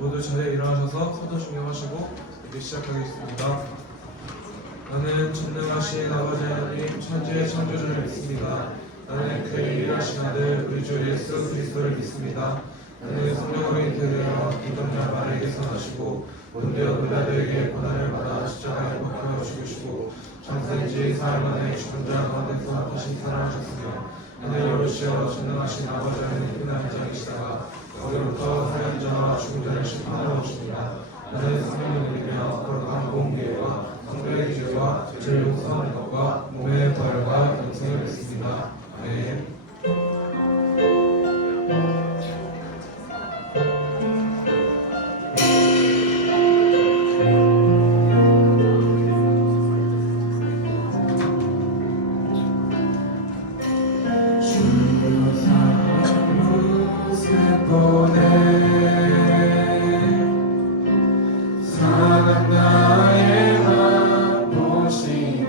모두 자리에 일어나셔서 서도 존경하시고 이제 시작하겠습니다. 나는 전능하신 아버지 하나님 천지의 창조주를 믿습니다. 나는 그의 유일하신 아들 우리 주 예수 그리스도를 믿습니다. 나는 성령의 인태되어 이동자 마리에게서 나시고 본디오 빌라도에게 고난을 받아 십자가에 못 박혀 죽으시고 장사인지 사흘 만에 죽은 자 가운데서 다시 살아나셨으며 하늘 오시어 전능하신 아버지 하나님 끝난 자이시다가 거기로부터 살인 자와 죽은 자를 심판하러 오십니다. 나는 성령을 믿으며 거룩한 공개와 성도의 기회와 죄를 용서하는 것과 몸의 부활과 영생을 믿습니다. 아멘. 사랑 나의 맘 보시네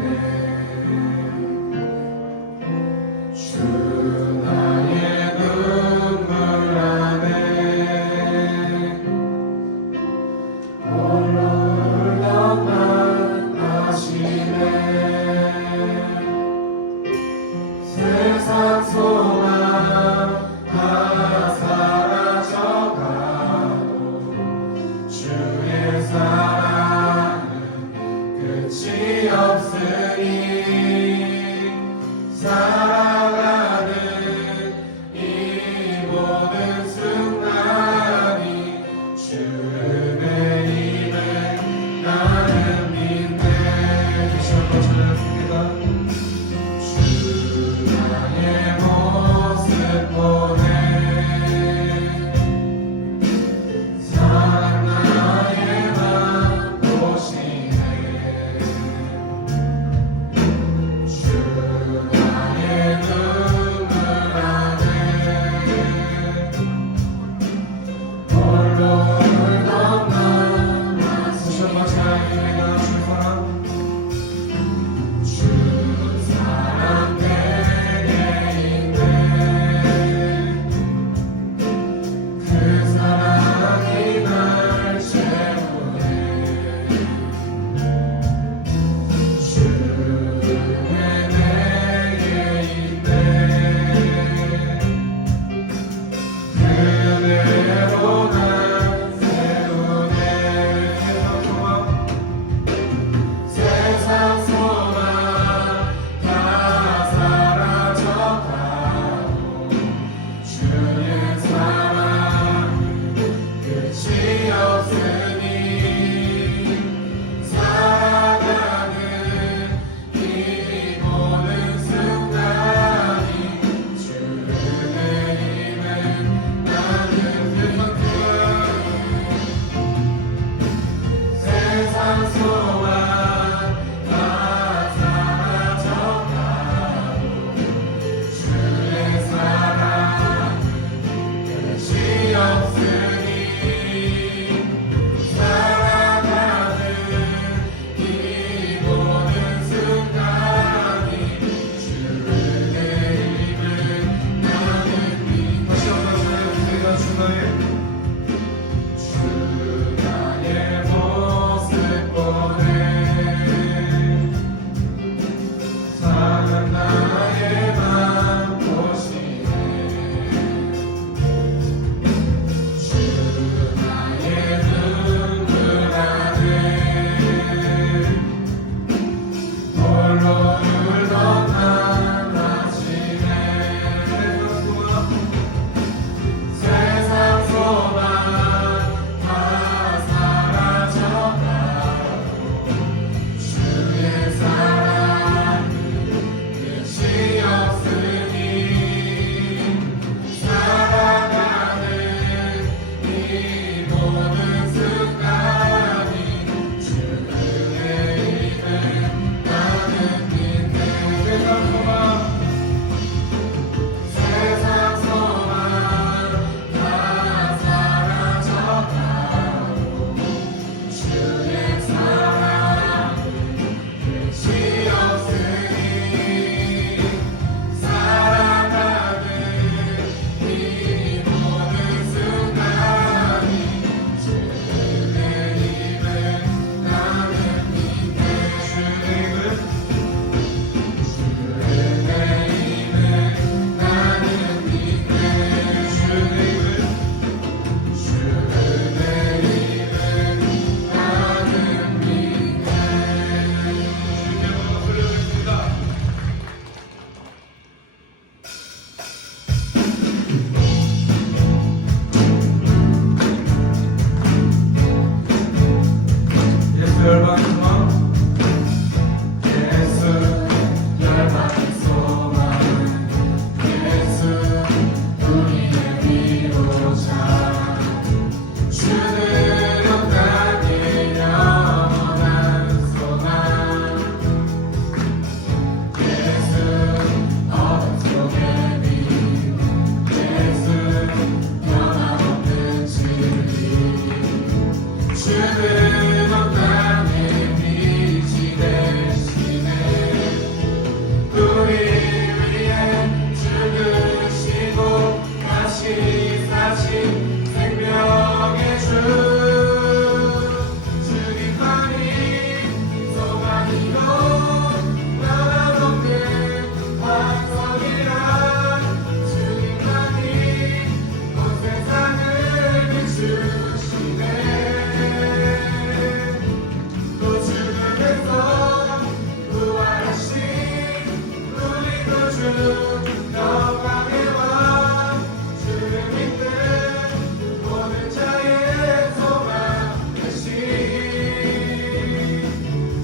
영광의 왕 주를 믿는 모든 자의 소망 되신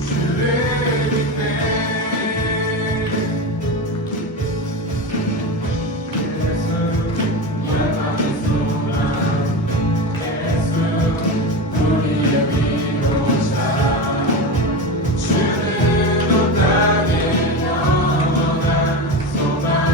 주를 믿네. 주는 온 땅에 영원한 소망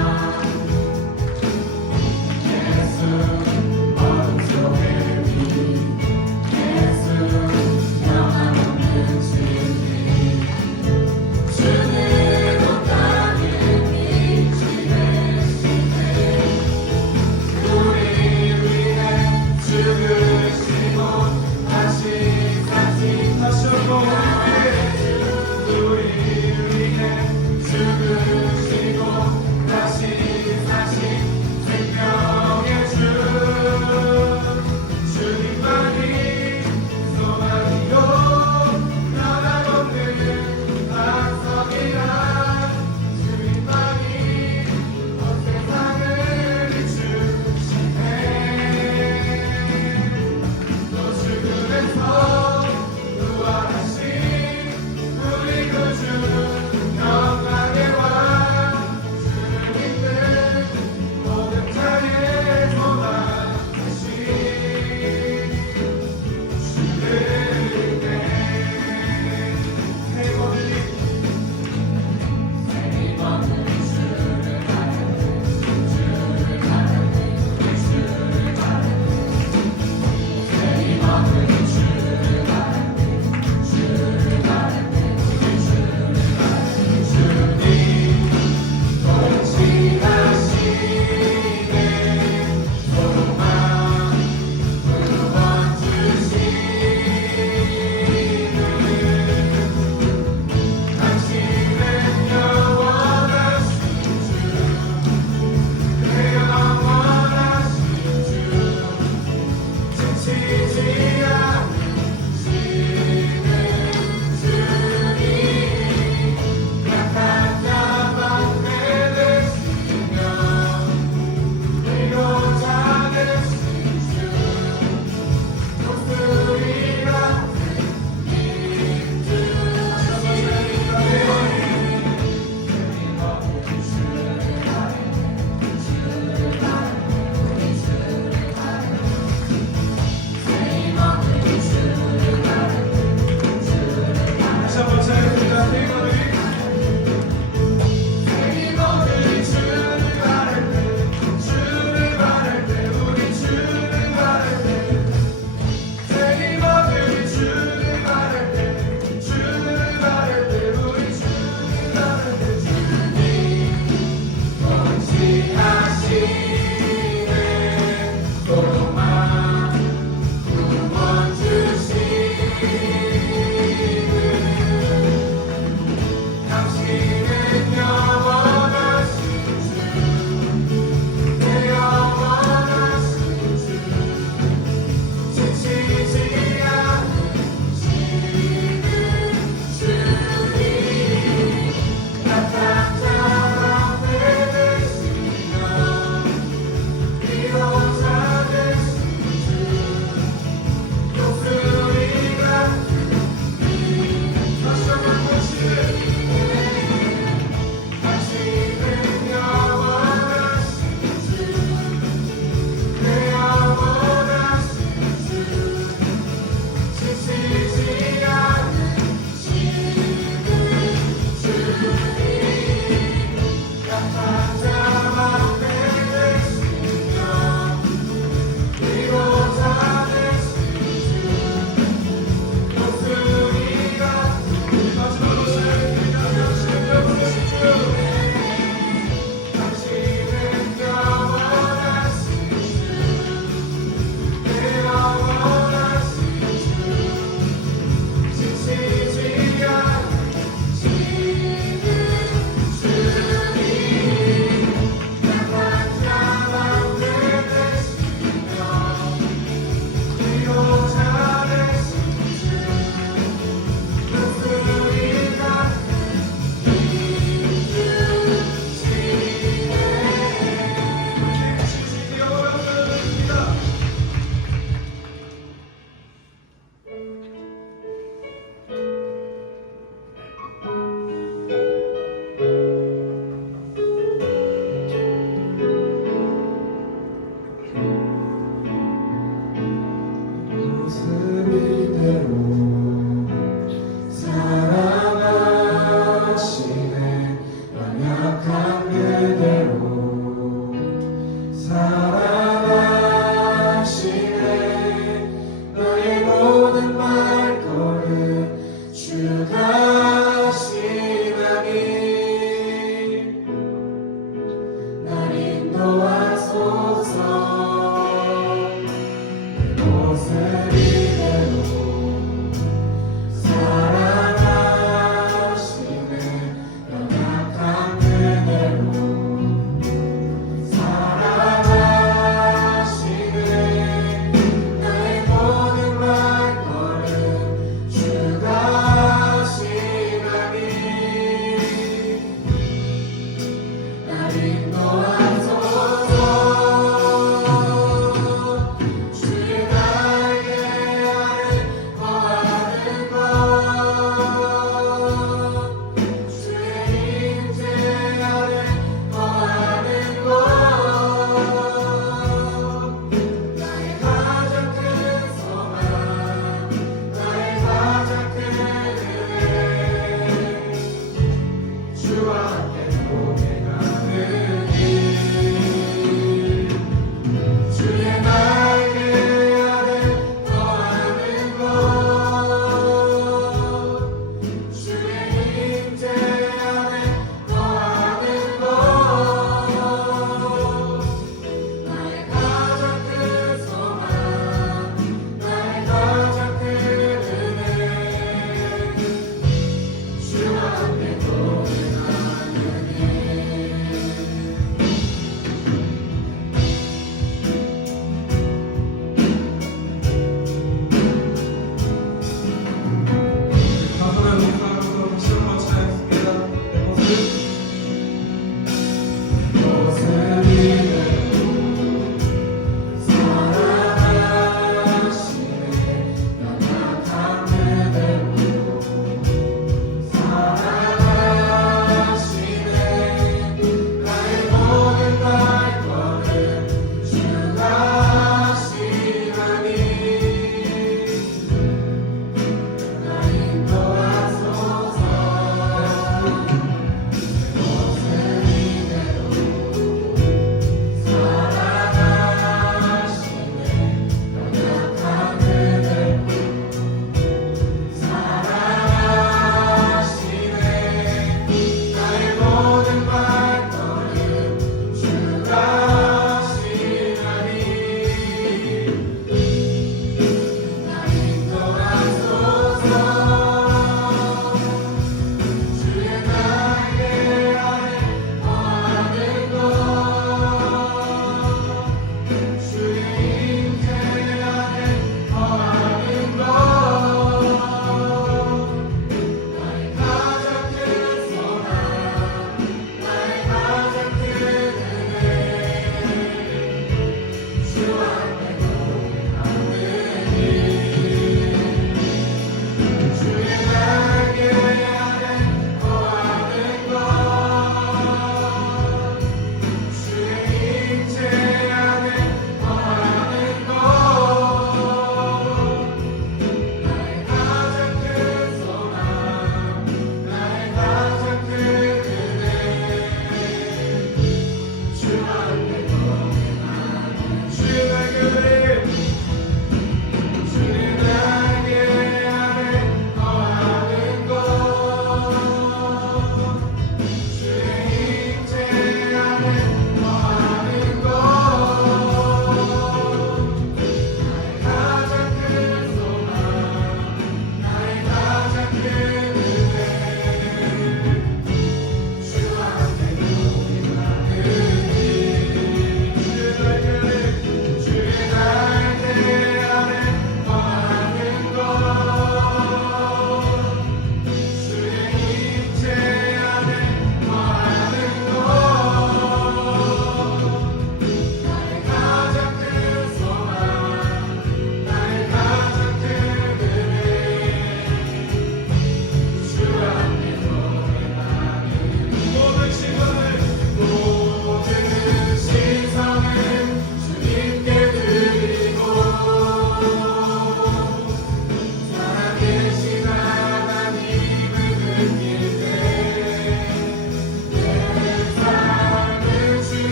주와 함께 고백하느니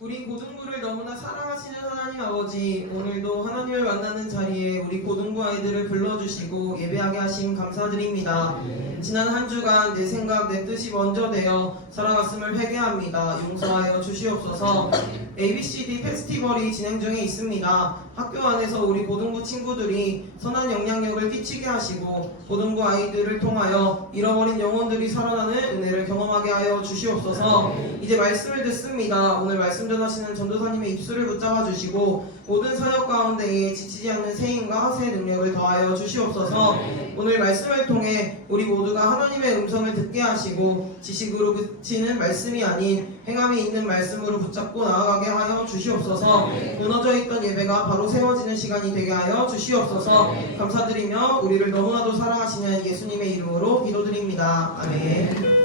우리 고등부를 너무나 사랑하시는 하나님 아버지, 오늘도 하나님을 만나는 자리에 우리 고등부 아이들을 불러주시고 예배하게 하심 감사드립니다. 지난 한 주간 내 생각, 내 뜻이 먼저 되어 살아갔음을 회개합니다. 용서하여 주시옵소서. ABCD 페스티벌이 진행 중에 있습니다. 학교 안에서 우리 고등부 친구들이 선한 영향력을 끼치게 하시고 고등부 아이들을 통하여 잃어버린 영혼들이 살아나는 은혜를 경험하게 하여 주시옵소서. 이제 말씀을 듣습니다. 오늘 말씀 전하시는 전도사님의 입술을 붙잡아 주시고 모든 사역 가운데에 지치지 않는 세임과 하세의 능력을 더하여 주시옵소서. 오늘 말씀을 통해 우리 모두가 하나님의 음성을 듣게 하시고 지식으로 그치는 말씀이 아닌 행함이 있는 말씀으로 붙잡고 나아가게 하여 주시옵소서. 무너져 있던 예배가 바로 세워지는 시간이 되게 하여 주시옵소서. 감사드리며 우리를 너무나도 사랑하시는 예수님의 이름으로 기도드립니다. 아멘.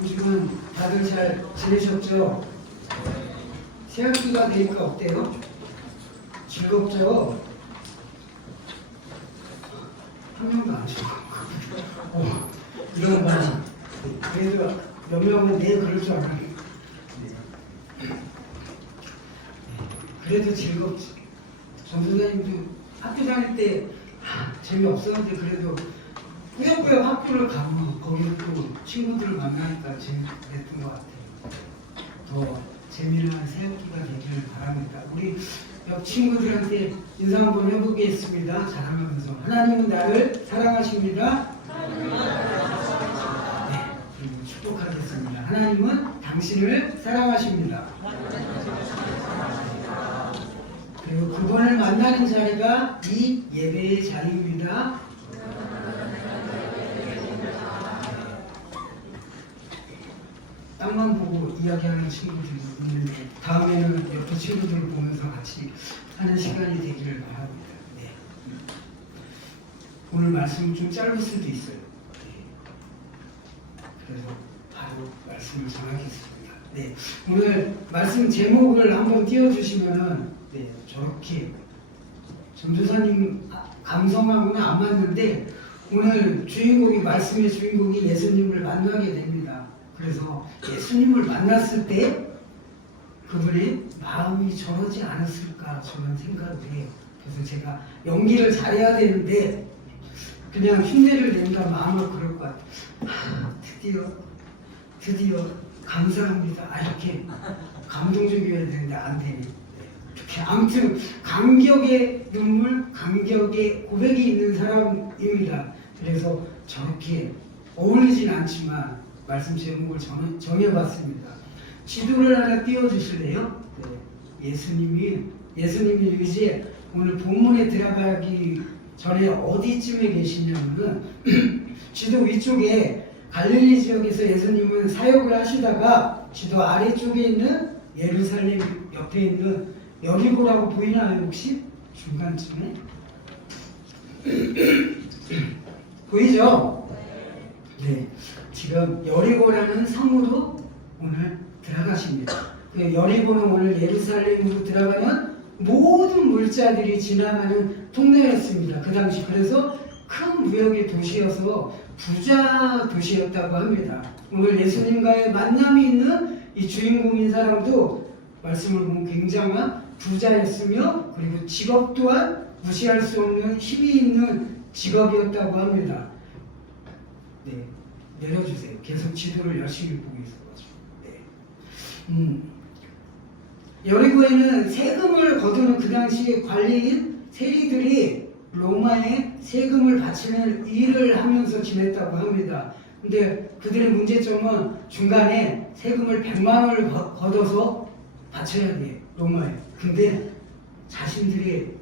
요즘은 다들 잘 지내셨죠? 새학기가 되니까 어때요? 즐겁죠? 한 명도 안 즐거워. 이런 거 그래도 몇 명은 내 그럴 줄 알았는데 그래도 즐겁지. 전도사님도 학교 다닐 때 재미없었는데 그래도 꾸역꾸역 학교를 가면 거기서 또 친구들을 만나니까 재밌었던 것 같아요. 더 재미난 새학기가 되기를 바랍니다. 우리 옆 친구들한테 인사 한번 해보겠습니다. 잘하면서 하나님은 나를 사랑하십니다. 네, 그리고 축복하겠습니다. 하나님은 당신을 사랑하십니다. 그리고 그분을 만나는 자리가 이 예배의 자리입니다. 땅만 보고 이야기하는 친구들이 있는데 다음에는 옆에 친구들을 보면서 같이 하는 시간이 되기를 바랍니다. 네. 오늘 말씀은 좀 짧을 수도 있어요. 네. 그래서 바로 말씀을 전하겠습니다. 네. 오늘 말씀 제목을 한번 띄워주시면은 네, 저렇게 전도사님 감성하고는 안 맞는데 오늘 주인공이 말씀의 주인공이 예수님을 만나게 됩니다. 그래서 예수님을 만났을 때 그분의 마음이 저러지 않았을까 저는 생각을 해요. 그래서 제가 연기를 잘해야 되는데 그냥 흉내를 낸다 마음을 그럴 것 같아요. 드디어 감사합니다. 이렇게 감동적이어야 되는데 안 되네. 이렇게 아무튼 감격의 눈물, 감격의 고백이 있는 사람입니다. 그래서 저렇게 어울리진 않지만 말씀 제목을 정해봤습니다. 지도를 하나 띄워주실래요? 네. 예수님이 이제 오늘 본문에 들어가기 전에 어디쯤에 계시냐면은 지도 위쪽에 갈릴리 지역에서 예수님은 사역을 하시다가 지도 아래쪽에 있는 예루살렘 옆에 있는 여리고라고 보이나요 혹시? 중간쯤에? 보이죠? 네. 지금 여리고라는 성으로 오늘 들어가십니다. 그 여리고는 오늘 예루살렘으로 들어가는 모든 물자들이 지나가는 통로였습니다. 그 당시 그래서 큰 무역의 도시여서 부자 도시였다고 합니다. 오늘 예수님과의 만남이 있는 이 주인공인 사람도 말씀을 보면 굉장한 부자였으며 그리고 직업 또한 무시할 수 없는 힘이 있는 직업이었다고 합니다. 네. 내려주세요. 계속 지도를 열심히 보고 있어가지고. 네. 여리고에는 세금을 거두는 그 당시 관리인 세리들이 로마에 세금을 바치는 일을 하면서 지냈다고 합니다. 근데 그들의 문제점은 중간에 세금을 100만 원을 걷어서 바쳐야 돼, 로마에. 근데 자신들의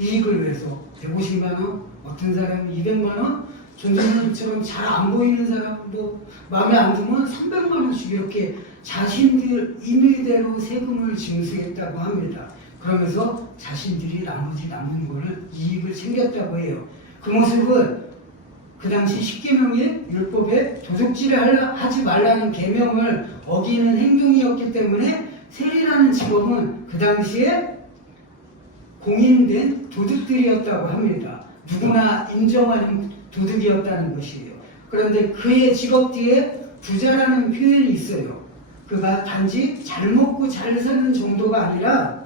이익을 위해서 150만 원, 어떤 사람이 200만 원, 전도사님처럼 잘 안 보이는 사람도 마음에 안 들면 300만 원씩 이렇게 자신들 임의대로 세금을 징수했다고 합니다. 그러면서 자신들이 나머지 남는 거를 이익을 챙겼다고 해요. 그 모습은 그 당시 십계명의 율법의 도덕 도둑질을 하지 말라는 계명을 어기는 행동이었기 때문에 세리라는 직업은 그 당시에 공인된 도둑들이었다고 합니다. 누구나 인정하는 도둑이었다는 것이에요. 그런데 그의 직업 뒤에 부자라는 표현이 있어요. 그가 단지 잘 먹고 잘 사는 정도가 아니라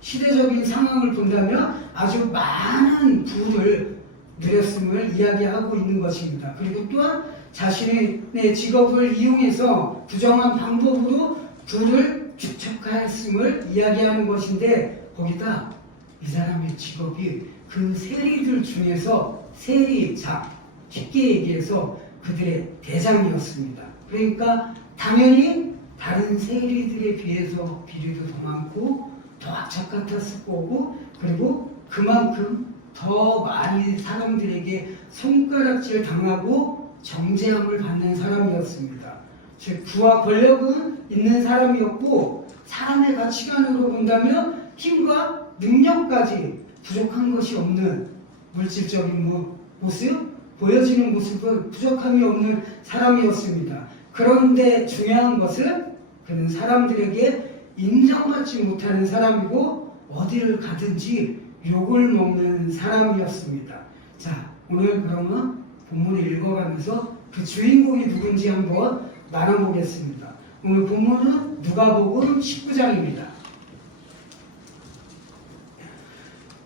시대적인 상황을 본다면 아주 많은 부를 누렸음을 이야기하고 있는 것입니다. 그리고 또한 자신의 직업을 이용해서 부정한 방법으로 부를 축적하였음을 이야기하는 것인데, 거기다 이 사람의 직업이 그 세리들 중에서 세리장, 쉽게 얘기해서 그들의 대장이었습니다. 그러니까 당연히 다른 세리들에 비해서 비리도 더 많고 더 악착 같았을 거고, 그리고 그만큼 더 많이 사람들에게 손가락질 당하고 정죄함을 받는 사람이었습니다. 즉 부와 권력은 있는 사람이었고, 사람의 가치관으로 본다면 힘과 능력까지 부족한 것이 없는, 물질적인 모습, 보여지는 모습은 부족함이 없는 사람이었습니다. 그런데 중요한 것은 그는 사람들에게 인정받지 못하는 사람이고 어디를 가든지 욕을 먹는 사람이었습니다. 자, 오늘 그러면 본문을 읽어가면서 그 주인공이 누군지 한번 나눠보겠습니다. 오늘 본문은 누가복음 19장입니다.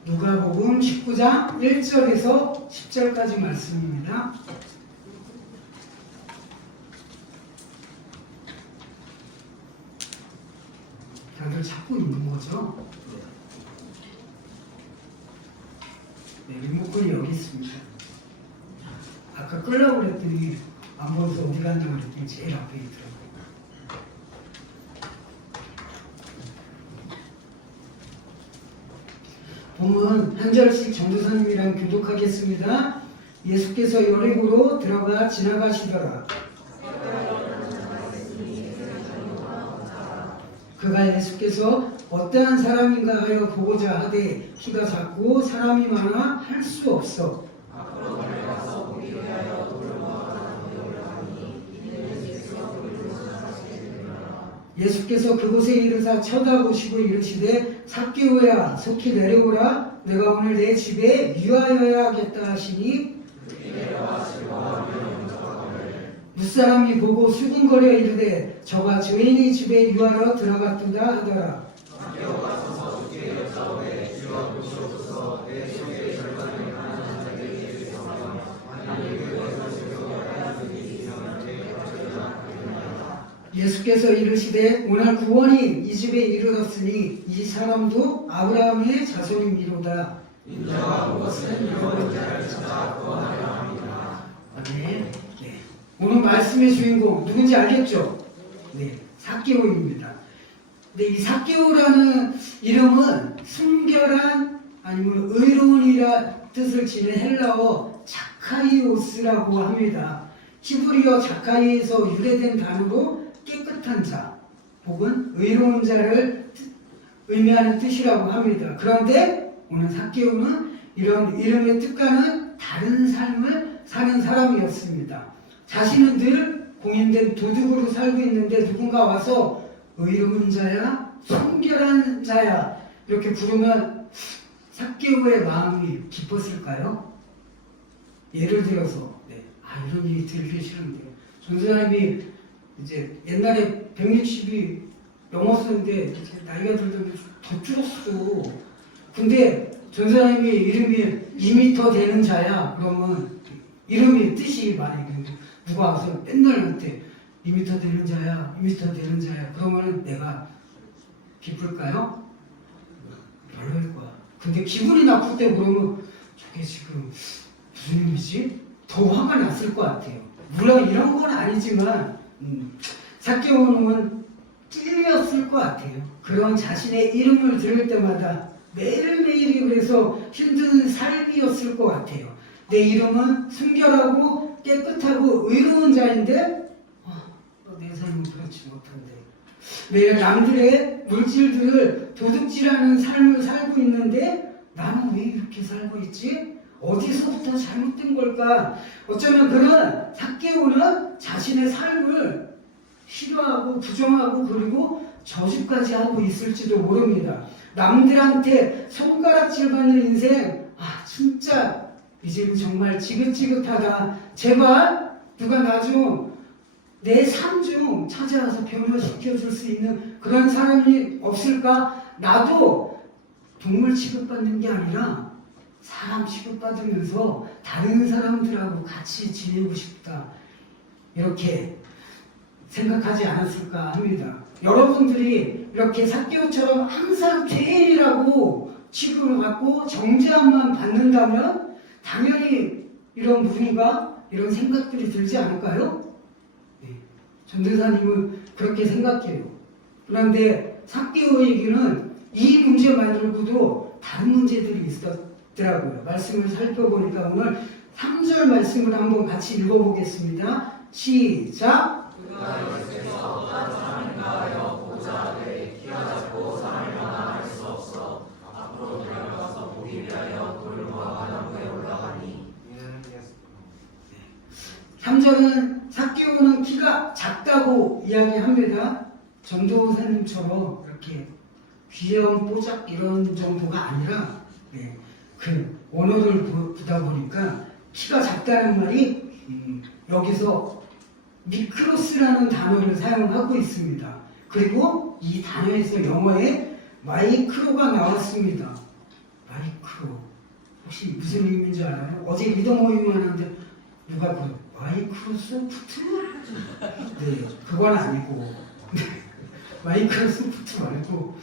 누가복음 19장 1절에서 10절까지 말씀입니다. 다들 찾고 있는 거죠? 네, 리모컨이 여기 있습니다. 아까 끌려고 그랬더니 안 보여서 어디 갔냐고 그랬더니 제일 앞에 있더라고요. 본문 한 절씩 전도사님이랑 교독하겠습니다. 예수께서 여리고로 들어가 지나가시더라. 그가 예수께서 어떠한 사람인가 하여 보고자 하되 키가 작고 사람이 많아 할 수 없어. 예수께서 그곳에 이르사 쳐다보시고 이르시되 삭개오야 속히 내려오라. 내가 오늘 내 집에 유하여야 하겠다 하시니 무사람이 보고 수군거려 이르되 저가 죄인의 집에 유하러 들어갔도다 하더라. 예수께서 이르시되 오늘 구원이 이 집에 이르렀으니 이 사람도 아브라함의 자손이미로다. 인정한 것은 여호와의 자를 찾아 구원하려 합니다. 아멘. 네. 오늘 말씀의 주인공 누군지 알겠죠? 네, 삭개오입니다. 근데 이 삭개오라는 이름은 순결한 아니면 의로운이라 뜻을 지닌 헬라어 자카이오스라고 합니다. 히브리어 자카이에서 유래된 단어로 깨끗한 자 혹은 의로운 자를 의미하는 뜻이라고 합니다. 그런데 오늘 삭개오는 이런 이름의 뜻과는 다른 삶을 사는 사람이었습니다. 자신은 늘 공인된 도둑으로 살고 있는데 누군가 와서 의로운 자야, 순결한 자야 이렇게 부르면 삭개오의 마음이 기뻤을까요? 예를 들어서 이런 일이 들기 싫은데요. 전사님이 이제 옛날에 160이 넘었었는데 나이가 들더니 더 줄었어. 근데 전사님이 이름이 2m 되는 자야. 그러면 이름이 뜻이 많이 누가 와서 맨날 한테 2m 되는 자야, 2m 되는 자야. 그러면 내가 기쁠까요? 별로일 거야. 근데 기분이 나쁠 때 그러면 저게 지금 무슨 의미지? 더 화가 났을 것 같아요. 물론 이런 건 아니지만 삭개오는 찔렸을 것 같아요. 그런 자신의 이름을 들을 때마다 매일매일이 그래서 힘든 삶이었을 것 같아요. 내 이름은 순결하고 깨끗하고 의로운 자인데 내 삶은 그렇지 못한데 매일 남들의 물질들을 도둑질하는 삶을 살고 있는데 나는 왜 이렇게 살고 있지? 어디서부터 잘못된 걸까? 어쩌면 그런 삭개오의 삭개오는 자신의 삶을 싫어하고 부정하고 그리고 저주까지 하고 있을지도 모릅니다. 남들한테 손가락질 받는 인생, 진짜 이제 정말 지긋지긋하다. 제발 누가 나 좀 내 삶 좀 찾아와서 변호시켜줄 수 있는 그런 사람이 없을까? 나도 동물 취급받는 게 아니라 사람 취급받으면서 다른 사람들하고 같이 지내고 싶다. 이렇게 생각하지 않았을까 합니다. 여러분들이 이렇게 삭개오처럼 항상 죄인이라고 취급을 받고 정죄함만 받는다면 당연히 이런 무능과 이런 생각들이 들지 않을까요? 네. 전도사님은 그렇게 생각해요. 그런데 삭개오에게는 이 문제 말고도 다른 문제들이 있었더라고요. 말씀을 살펴보니까 오늘 3절 말씀을 한번 같이 읽어보겠습니다. 시작! 삼절은 삭개오는 키가 작다고 이야기합니다. 전도사님처럼 이렇게 귀여운 뽀작 이런 정도가 아니라 그 원어를 보다 보니까 키가 작다는 말이 여기서 미크로스라는 단어를 사용하고 있습니다. 그리고 이 단어에서 영어에 마이크로가 나왔습니다. 마이크로. 혹시 무슨 의미인지 알아요? 어제 리더 모임 하는데 누가 마이크로소프트? 네, 그건 아니고 마이크로소프트 말고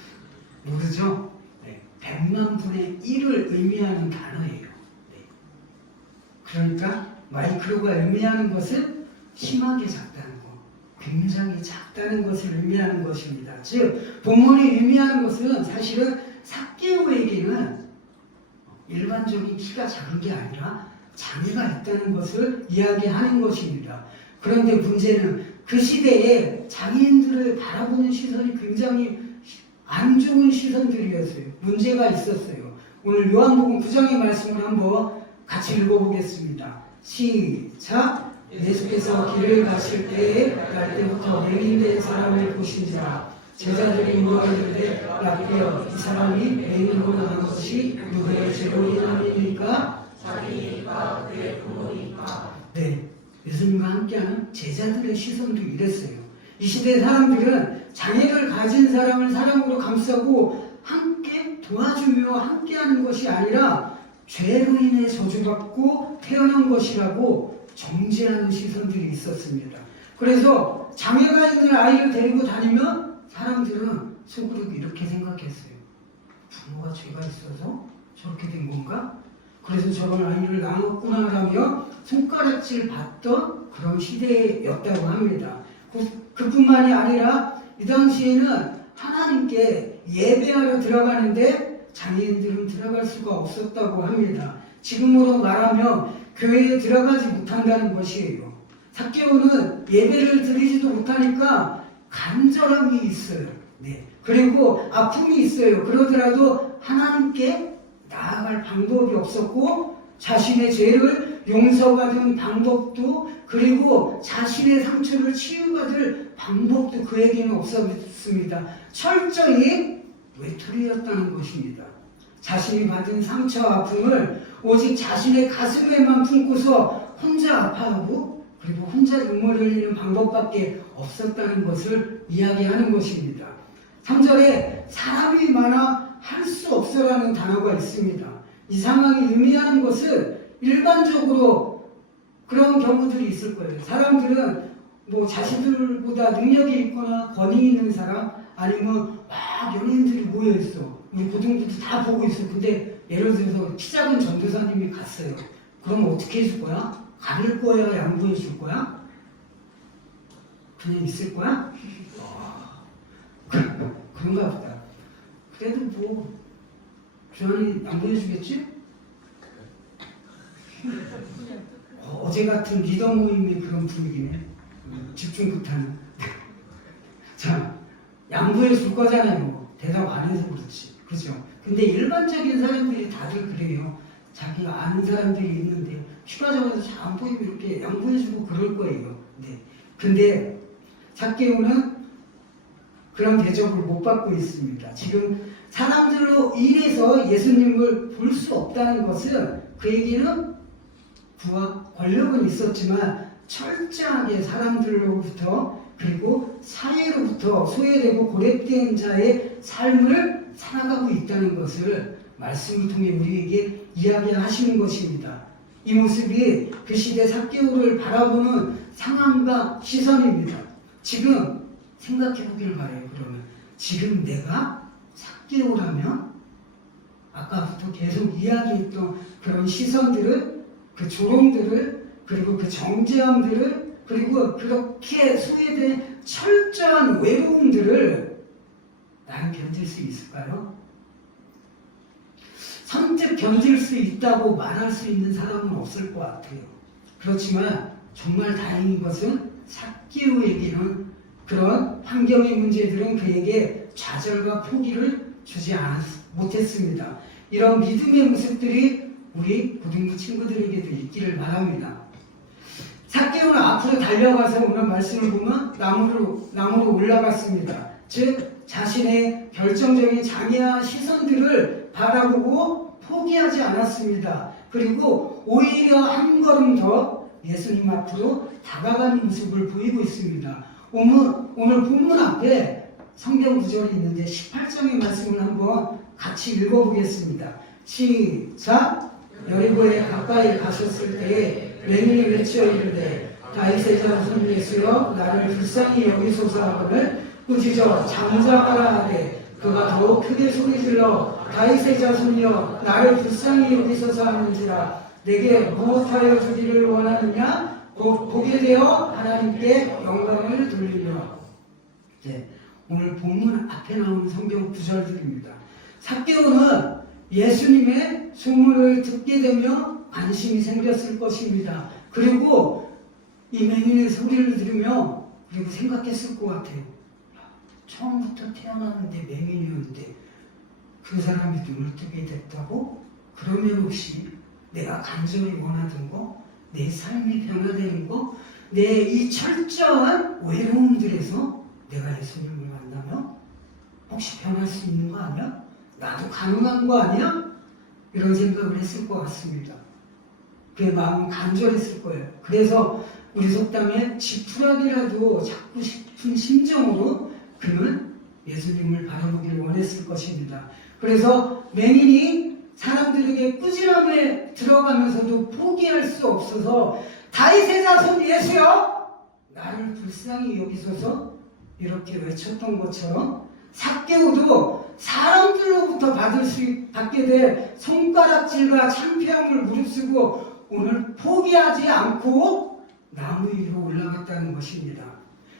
모르죠? 네, 100만 분의 1을 의미하는 단어예요. 네. 그러니까 마이크로가 의미하는 것은 심하게 작다는 것, 굉장히 작다는 것을 의미하는 것입니다. 즉 본문이 의미하는 것은 사실은 삭개오에게는 일반적인 키가 작은 게 아니라 장애가 있다는 것을 이야기하는 것입니다. 그런데 문제는 그 시대에 장애인들을 바라보는 시선이 굉장히 안 좋은 시선들이었어요. 문제가 있었어요. 오늘 요한복음 9장의 말씀을 한번 같이 읽어보겠습니다. 시작! 예수께서 길을 가실 때에 날 때부터 맹인된 사람을 보신지라. 제자들이 물어보는데 라비여, 이 사람이 맹인으로 난 것이 누구의 죄로 인함이니까? 자기니까 그의 부모니까. 네, 예수님과 함께하는 제자들의 시선도 이랬어요. 이 시대 사람들은 장애를 가진 사람을 사랑으로 감싸고 함께 도와주며 함께하는 것이 아니라 죄로 인해 저주받고 태어난 것이라고 정죄하는 시선들이 있었습니다. 그래서 장애가 있는 아이를 데리고 다니면 사람들은 속으로 이렇게 생각했어요. 부모가 죄가 있어서 저렇게 된 건가? 그래서 저런 아이를 낳았구나라며 손가락질 받던 그런 시대였다고 합니다. 그뿐만이 아니라 이 당시에는 하나님께 예배하러 들어가는데 장애인들은 들어갈 수가 없었다고 합니다. 지금으로 말하면 교회에 들어가지 못한다는 것이에요. 삭개오는 예배를 드리지도 못하니까 간절함이 있어요. 네. 그리고 아픔이 있어요. 그러더라도 하나님께 나아갈 방법이 없었고 자신의 죄를 용서받은 방법도 그리고 자신의 상처를 치유받을 방법도 그에게는 없었습니다. 철저히 외톨이였다는 것입니다. 자신이 받은 상처와 아픔을 오직 자신의 가슴에만 품고서 혼자 아파하고 그리고 혼자 눈물 흘리는 방법밖에 없었다는 것을 이야기하는 것입니다. 3절에 사람이 많아 할 수 없어라는 단어가 있습니다. 이 상황이 의미하는 것은 일반적으로 그런 경우들이 있을 거예요. 사람들은 뭐 자신들보다 능력이 있거나 권위 있는 사람 아니면 막 연예인들이 모여있어. 우리 고등부도 다 보고 있어. 근데 예를 들어서 키 작은 전도사님이 갔어요. 그럼 어떻게 해줄 거야? 가릴 거야? 양보해 줄 거야? 그냥 있을 거야? 그런가 보다. 그래도 뭐 주한이 양보해 주겠지? 어제 같은 리더 모임의 그런 분위기네. 집중 못하는. 자, 양보해 줄 거잖아요. 대답 안 해서 그렇지. 그죠? 근데 일반적인 사람들이 다들 그래요. 자기가 아는 사람들이 있는데 휴가 잡아서 잘 안 보이면 이렇게 양보해주고 그럴 거예요. 네. 근데 삭개오는 그런 대접을 못 받고 있습니다. 지금 사람들로 인해서 예수님을 볼 수 없다는 것은 그에게는 부와 권력은 있었지만 철저하게 사람들로부터 그리고 사회로부터 소외되고 고립된 자의 삶을 살아가고 있다는 것을 말씀을 통해 우리에게 이야기하시는 것입니다. 이 모습이 그 시대 삭개오를 바라보는 상황과 시선입니다. 지금 생각해 보길 바래요. 그러면 지금 내가 삭개오라면 아까부터 계속 이야기했던 그런 시선들을, 그 조롱들을, 그리고 그 정죄함들을, 그리고 그렇게 소외된 철저한 외로움들을 나는 견딜 수 있을까요? 선뜻 견딜 수 있다고 말할 수 있는 사람은 없을 것 같아요. 그렇지만 정말 다행인 것은 삭개오에게는 그런 환경의 문제들은 그에게 좌절과 포기를 주지 못했습니다. 이런 믿음의 모습들이 우리 고등부 친구들에게도 있기를 바랍니다. 삭개오는 앞으로 달려가서 오늘 말씀을 보면 나무로 올라갔습니다. 즉 자신의 결정적인 장애와 시선들을 바라보고 포기하지 않았습니다. 그리고 오히려 한 걸음 더 예수님 앞으로 다가가는 모습을 보이고 있습니다. 오늘 본문 앞에 성경 구절이 있는데 18장의 말씀을 한번 같이 읽어보겠습니다. 시작! 여리고에 가까이 가셨을 때에 맹인이 외쳐 이르되 다윗의 자손 예수여 나를 불쌍히 여기소서 하거늘 꾸짖어 잠잠하라 하되 그가 더욱 크게 소리질러 다윗의 자손이여 나를 불쌍히 여기소서 하는지라 내게 무엇하여 주기를 원하느냐 곧 보게 되어 하나님께 영광을 돌리며. 네, 오늘 본문 앞에 나오는 성경 구절들입니다. 삭개오는 예수님의 소문을 듣게 되며 관심이 생겼을 것입니다. 그리고 이 맹인의 소리를 들으며 그리고 생각했을 것 같아요. 처음부터 태어났는데 맹인이었는데 그 사람이 눈을 뜨게 됐다고? 그러면 혹시 내가 간절히 원하던 거, 내 삶이 변화되는 거, 내 이 철저한 외로움들에서 내가 예수님을 만나면 혹시 변할 수 있는 거 아니야? 나도 가능한 거 아니야? 이런 생각을 했을 것 같습니다. 그의 마음은 간절했을 거예요. 그래서 우리 속담에 지푸라기라도 잡고 싶은 심정으로 그는 예수님을 바라보기를 원했을 것입니다. 그래서 맹인이 사람들에게 꾸지람에 들어가면서도 포기할 수 없어서 다윗의 자손 예수여 나를 불쌍히 여기소서 이렇게 외쳤던 것처럼 삭개오도 사람들로부터 받게 될 손가락질과 창피함을 무릅쓰고 오늘 포기하지 않고 나무 위로 올라갔다는 것입니다.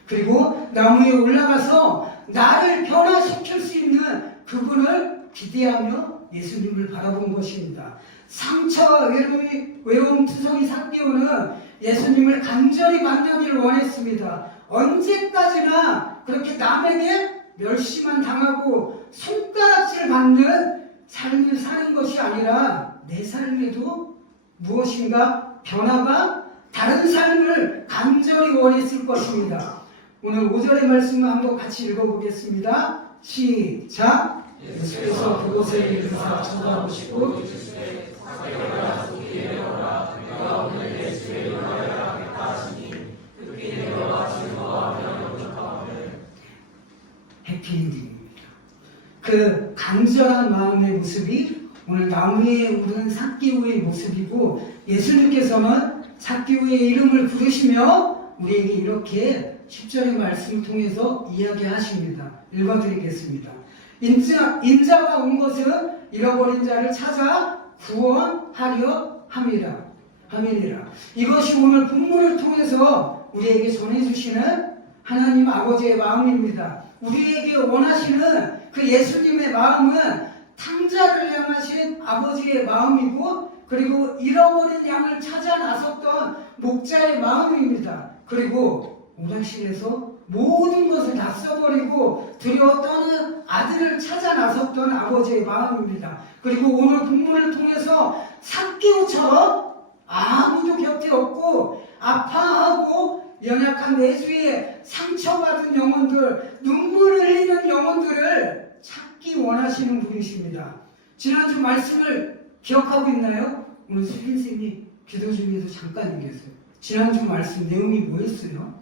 그리고 나무 위에 올라가서 나를 변화시킬 수 있는 그분을 기대하며 예수님을 바라본 것입니다. 상처와 외로움 투성이 삭개오는 예수님을 간절히 만나기를 원했습니다. 언제까지나 그렇게 남에게 멸시만 당하고 손가락질 받는 삶을 사는 것이 아니라 내 삶에도 무엇인가 변화가 다른 삶을 간절히 원했을 것입니다. 오늘 5절의 말씀을 한번 같이 읽어보겠습니다. 시작! 예수께서 그곳에 이르사 쳐다보시고 삭개오야 속히 내려오라 내가 오늘 예수의 일하여야 하겠다 하시니 급히 내려와 즐거워하며 영접하오늘. 해피엔딩입니다. 그 간절한 마음의 모습이 오늘 나무 위에 오르는 삭개오의 모습이고 예수님께서는 삭개오의 이름을 부르시며 우리에게 이렇게 10절의 말씀을 통해서 이야기하십니다. 읽어드리겠습니다. 인자가 온 것은 잃어버린 자를 찾아 구원하려 함이라. 이것이 오늘 본문을 통해서 우리에게 전해주시는 하나님 아버지의 마음입니다. 우리에게 원하시는 그 예수님의 마음은 탕자를 향하신 아버지의 마음이고 그리고 잃어버린 양을 찾아 나섰던 목자의 마음입니다. 그리고 오락실에서 모든 것을 다 써버리고 두려워 떠는 아들을 찾아 나섰던 아버지의 마음입니다. 그리고 오늘 본문을 통해서 삭개오처럼 아무도 곁에 없고 아파하고 연약한 내 주위에 상처받은 영혼들, 눈물을 흘리는 영혼들을 찾기 원하시는 분이십니다. 지난주 말씀을 기억하고 있나요? 오늘 수빈쌤이 기도 중에도 잠깐 얘기했어요. 지난주 말씀 내용이 뭐였어요?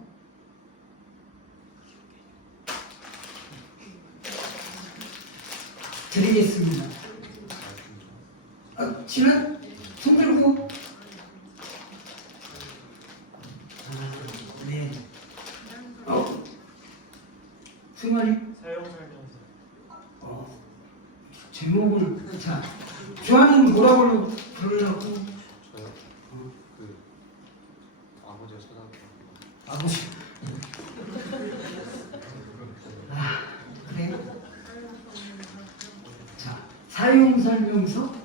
드리겠습니다. 지난 손 들고 네. 승관이 제목을 자 주하님 뭐라고 부르려고? 저요? 아버지가 찾아왔다. 아버지. 그래요? 자, 사용설명서.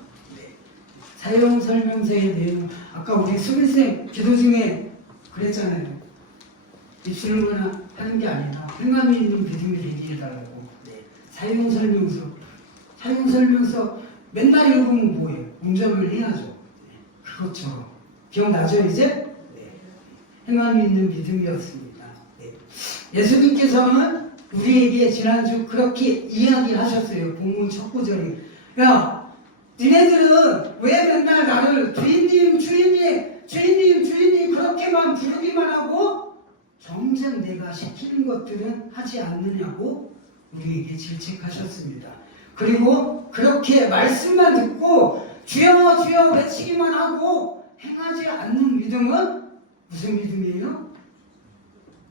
사용설명서의 내용. 아까 우리 수빈쌤 기도 중에 그랬잖아요. 입술을 하는 게 아니라 행함이 있는 믿음이 되게 해달라고. 사용설명서. 사용설명서 맨날 읽으면 뭐예요? 운전을 해야죠. 그것처럼. 기억나죠 이제? 행함이 있는 믿음이었습니다. 예수님께서는 우리에게 지난주 그렇게 이야기하셨어요. 본문 첫 구절에. 야, 니네들은 왜 맨날 나를 주인님, 주인님, 주인님, 주인님 그렇게만 부르기만 하고 정작 내가 시키는 것들은 하지 않느냐고 우리에게 질책하셨습니다. 그리고 그렇게 말씀만 듣고 주여 주여 외치기만 하고 행하지 않는 믿음은 무슨 믿음이에요?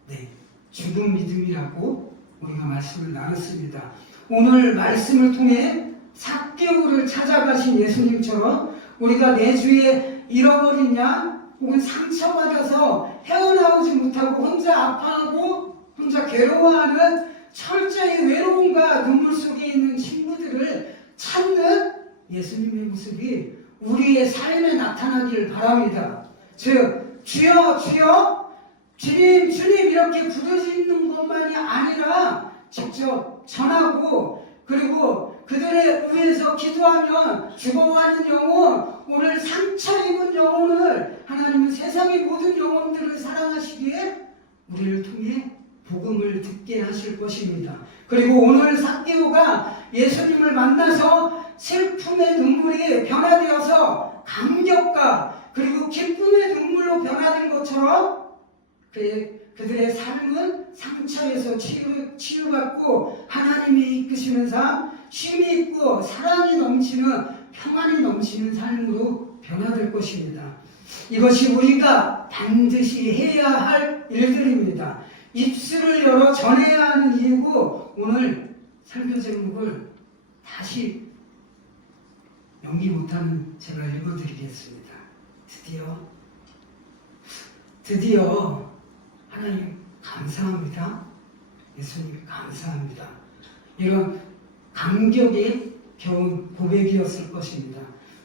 네, 죽은 믿음이라고 우리가 말씀을 나눴습니다. 오늘 말씀을 통해 삭개오를 찾아가신 예수님처럼 우리가 내 주위에 잃어버린 양 혹은 상처받아서 헤어나오지 못하고 혼자 아파하고 혼자 괴로워하는 철저히 외로움과 눈물 속에 있는 친구들을 찾는 예수님의 모습이 우리의 삶에 나타나길 바랍니다. 즉 주여 주여 주님 주님 이렇게 부르짖는 것만이 아니라 직접 전하고 그리고 그들의 위해서 기도하면 죽어가는 영혼, 오늘 상처 입은 영혼을 하나님은 세상의 모든 영혼들을 사랑하시기에 우리를 통해 복음을 듣게 하실 것입니다. 그리고 오늘 삭개오가 예수님을 만나서 슬픔의 눈물이 변화되어서 감격과 그리고 기쁨의 눈물로 변화된 것처럼 그들의 삶은 상처에서 치유받고 하나님이 이끄시는 삶, 쉼이 있고 사랑이 넘치는 평안이 넘치는 삶으로 변화될 것입니다. 이것이 우리가 반드시 해야 할 일들입니다. 입술을 열어 전해야 하는 이유고 오늘 설교 제목을 다시 연기 못하는 제가 읽어드리겠습니다. 드디어 하나님 감사합니다. 예수님 감사합니다. 이런 감격에 겨운 고백이었을 것입니다.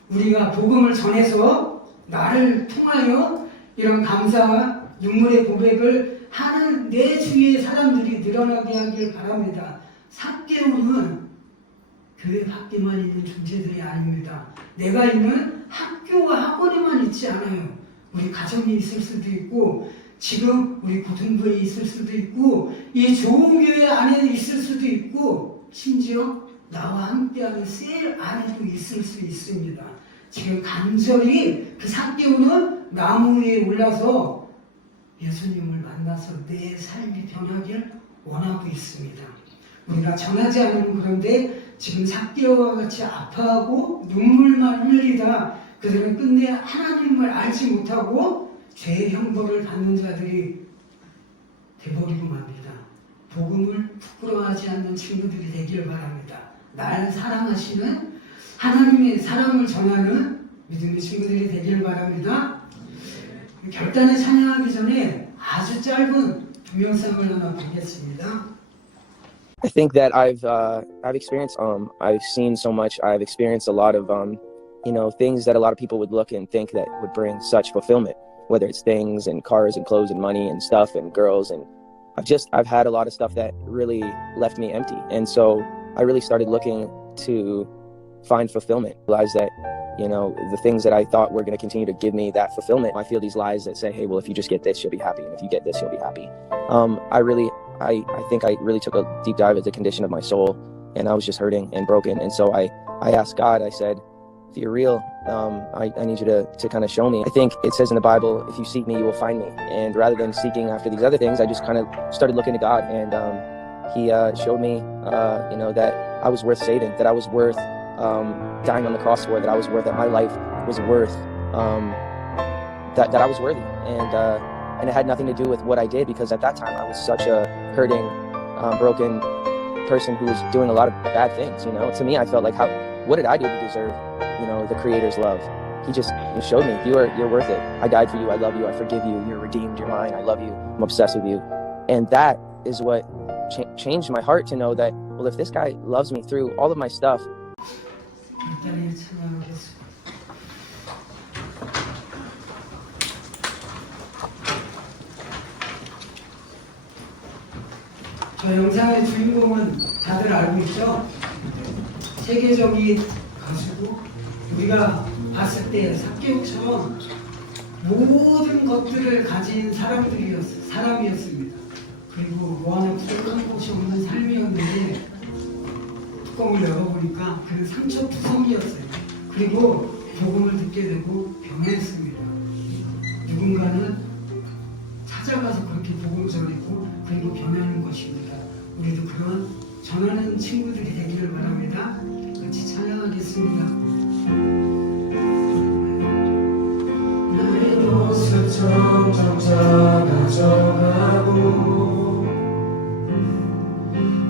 우리가 복음을 전해서 나를 통하여 이런 감사와 눈물의 고백을 하는 내 주위의 사람들이 늘어나게 하길 바랍니다. 삭개오는 교회 밖에만 있는 존재들이 아닙니다. 내가 있는 학교와 학원에만 있지 않아요. 우리 가정이 있을 수도 있고 지금 우리 고등부에 있을 수도 있고 이 좋은 교회 안에 있을 수도 있고 심지어 나와 함께하는 셀 안에도 있을 수 있습니다. 지금 간절히 그 삭개오는 나무 위에 올라서 예수님을 만나서 내 삶이 변하길 원하고 있습니다. 우리가 전하지 않은 그런데 지금 삭개오와 같이 아파하고 눈물만 흘리다 그들은 끝내 하나님을 알지 못하고 죄의 형벌을 받는 자들이 되버리고 맙니다. 복음을 부끄러워하지 않는 친구들이 되길 바랍니다. 날 사랑하시는 하나님의 사랑을 전하는 믿음의 친구들이 되길 바랍니다. 결단에 참여하기 전에 아주 짧은 동영상을 하나 보겠습니다. I think that I've experienced I've seen so much. I've experienced a lot of things that a lot of people would look and think that would bring such fulfillment, whether it's things and cars and clothes and money and stuff and girls, and I've had a lot of stuff that really left me empty. And so I really started looking to find fulfillment. Realized that you know, the things that I thought were going to continue to give me that fulfillment. I feel these lies that say, hey, well, if you just get this, you'll be happy. And if you get this, you'll be happy. I think I really took a deep dive at the condition of my soul, and I was just hurting and broken. And so I asked God, I said, if you're real, I need you to kind of show me. I think it says in the Bible, if you seek me, you will find me. And rather than seeking after these other things, I just kind of started looking to God, and he showed me, you know, that I was worth saving, that I was worth dying on the cross for, that I was worth, that my life was worth, that I was worthy. And it had nothing to do with what I did, because at that time I was such a hurting, broken person who was doing a lot of bad things. You know, to me, I felt like, what did I do to deserve, you know, the Creator's love? He showed me, you're worth it. I died for you. I love you. I forgive you. You're redeemed. You're mine. I love you. I'm obsessed with you. And that is what changed my heart, to know that, well, if this guy loves me through all of my stuff. 저 영상의 주인공은 다들 알고 있죠? 세계적인 가수고, 우리가 봤을 때 삭개옥처럼 모든 것들을 가진 사람이었습니다. 그리고 뭐 하나 부족한 곳이 없는 삶이었는데, 뚜껑을 열어보니까 그는 상처투성이었어요. 그리고 복음을 듣게 되고 변했습니다. 누군가는 찾아가서 그렇게 복음 전했고, 그리고 변하는 것입니다. 우리도 그런 전하는 친구들이 되기를 바랍니다. 같이 찬양하겠습니다. 나의 모습 점점 작아져가고,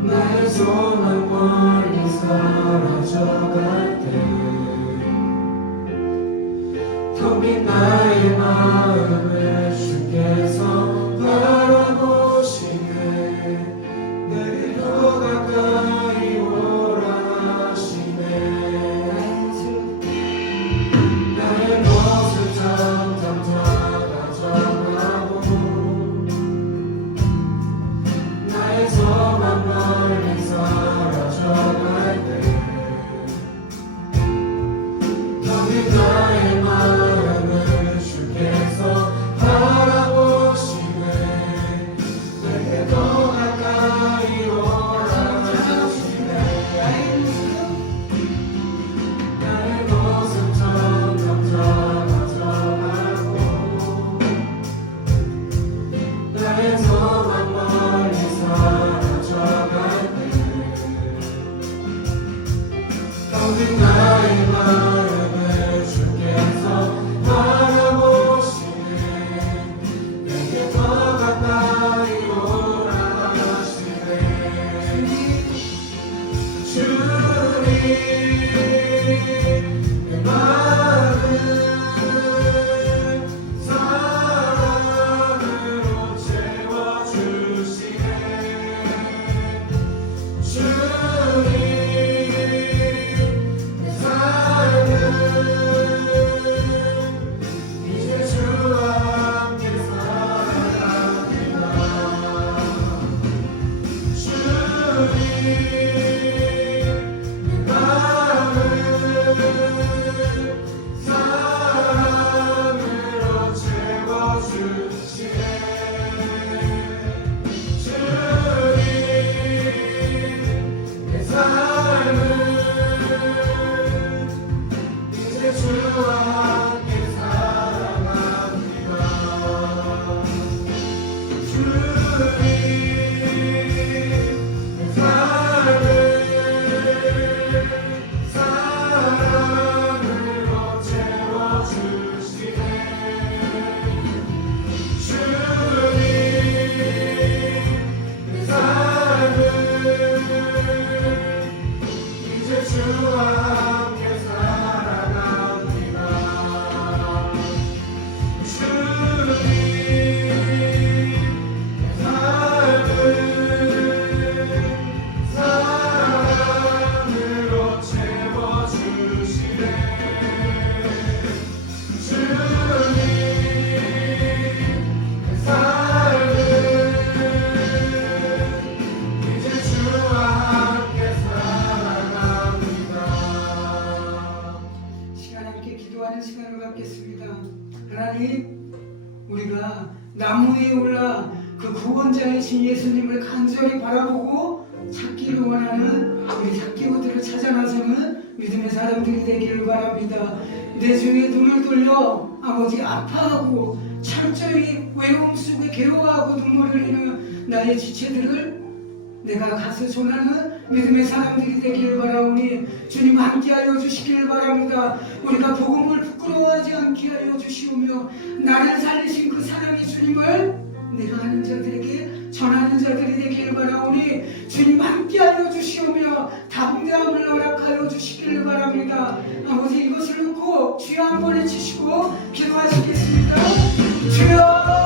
나의 소망 멀리 사라져갈 때, 텅 빈 나의 마음을 주께서 바라보시네. 내게 더 가까이 오라 하시네. 나의 모습 점점 작아져가고, 나의 소망 멀리 사라져갈 때, 텅 빈 나의 마음을 주께서 바라보시네. 내게 더 가까이 오라 하시네. 나의 모습 점점 작아져가고, 나의 소망 멀리 사라져갈 때, 텅 빈 나의 마음을 주께서 바라보시네. 내게 더 가까이 오라 하시네. 주님, 내 마음을 사랑으로 채워주시네. 주님, 내 삶을 이제 주와 함께 살아갑니다. 주님, 내 마음을 사랑으로 채워주시네. 주님, 내 삶을 이제 주와 함께 살아갑니다. 주님, 내 삶을 사랑으로 채워주시네. 주님, 내 삶을 이제 주와 함께 살아갑니다. 주님, 내 그 구원자이신 예수님을 간절히 바라보고 찾기를 원하는 우리 삭개오들을 찾아 나서는 믿음의 사람들이 되기를 바랍니다. 내 주위에 눈을 돌려 아버지 아파하고 철저히 외로움 속에 괴로워하고 눈물을 흘리는 나의 지체들을 내가 가서 전하는 믿음의 사람들이 되기를 바라오니 주님 함께하여 주시기를 바랍니다. 우리가 복음을 부끄러워하지 않게 하여 주시오며 나를 살리신 그 사랑의 주님을 내가 아는 자들에게 전하는 자들이 되기를 바라오니 주님 함께하여 주시오며 담대함을 허락하여 주시기를 바랍니다. 아버지 이것을 놓고 주여 한 번에 치시고 기도하시겠습니다. 주여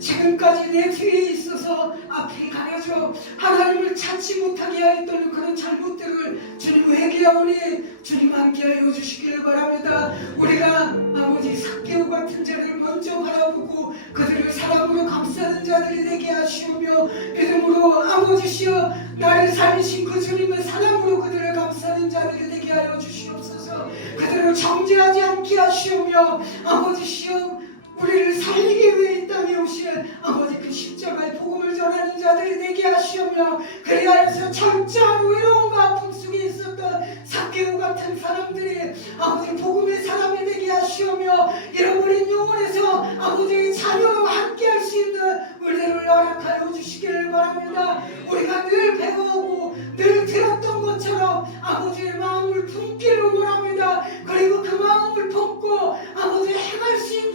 지금까지 내 뒤에 있어서 앞이 가려져 하나님을 찾지 못하게 하였던 그런 잘못들을 주님 회개하오니 주님 함께하여 주시기를 바랍니다. 우리가 아버지 삭개오 같은 자를 먼저 바라보고 그들을 사랑으로 감싸는 자들이 되게 하시오며 믿음으로 아버지시여 나를 살리신 그 주님의 사랑으로 그들을 감싸는 자들이 되게 하여 주시옵소서. 그들을 정죄하지 않게 하시오며 아버지시여 우리를 살리기 위해 이 땅에 오신 아버지 그 십자가의 복음을 전하는 자들이 되게 하시오며 그리하여서 철저한 외로움과 아픔 속에 있었던 삭개오 같은 사람들이 아버지 복음의 사람이 되게 하시오며 잃어버린 영혼에서 아버지의 자녀로 함께할 수 있는 은혜를 허락하여 주시기를 바랍니다. 우리가 늘 배워오고 늘 들었던 것처럼 아버지의 마음을 품기를 원합니다. 그리고 그 마음을 품고 아버지 행할 수 있는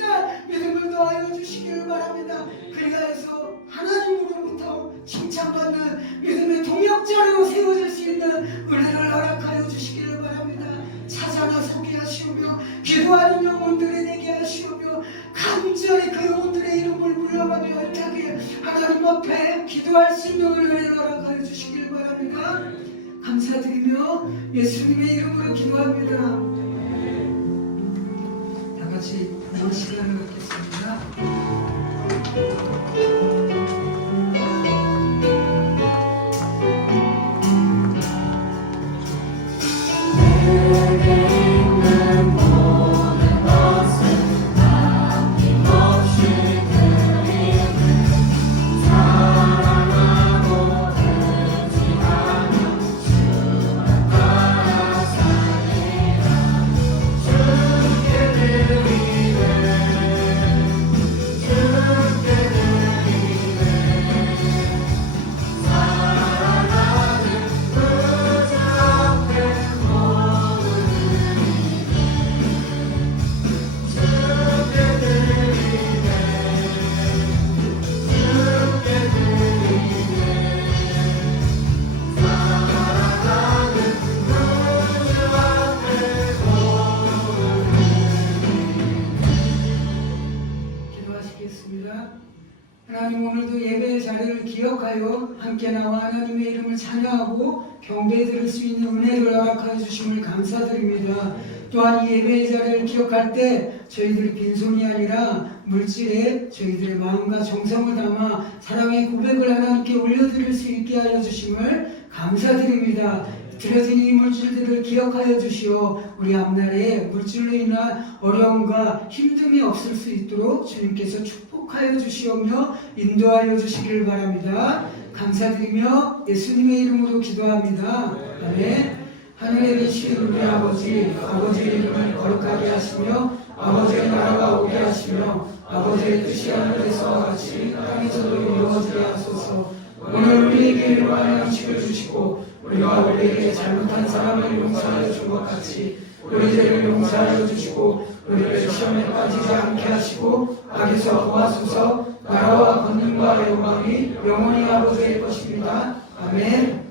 믿음을 더하여 주시기를 바랍니다. 그리하여서 하나님으로부터 칭찬받는 믿음의 동역자로 세워질 수 있는 은혜를 허락하여 주시기를 바랍니다. 찾아 나서게 하시오며 기도하는 영혼들이 되게 하시오며 간절히 그 영혼들의 이름을 불러가며 애타게 하나님 앞에 기도할 수 있는 은혜를 허락하여 주시기를 바랍니다. 감사드리며 예수님의 이름으로 기도합니다. 다 같이 이 시간을 갖겠습니다. 하나님 오늘도 예배의 자리를 기억하여 함께 나와 하나님의 이름을 찬양하고 경배 드릴 수 있는 은혜를 허락하여 주심을 감사드립니다. 또한 이 예배의 자리를 기억할 때 저희들이 빈손이 아니라 물질에 저희들의 마음과 정성을 담아 사랑의 고백을 하나님께 올려드릴 수 있게 하여 주심을 감사드립니다. 드려진 이 물질들을 기억하여 주시어 우리 앞날에 물질로 인한 어려움과 힘듦이 없을 수 있도록 주님께서 축복하여 주시오며 인도하여 주시길 바랍니다. 감사드리며 예수님의 이름으로 기도합니다. 아멘. 하늘에 계신 우리 아버지의 이름을 거룩하게 하시며 아버지의 나라가 오게 하시며 아버지의 뜻이 하늘에서와 같이 땅에서도 이루어지게 하소서. 오늘 우리에게 일용할 양식을 주시고 우리가 우리에게 잘못한 사람을 용서하여 준 것 같이 우리 죄를 용서하여 주시고 우리를 시험에 빠지지 않게 하시고 악에서 구하소서. 나라와 권능과 영광이 영원히 아버지의 것입니다. 아멘.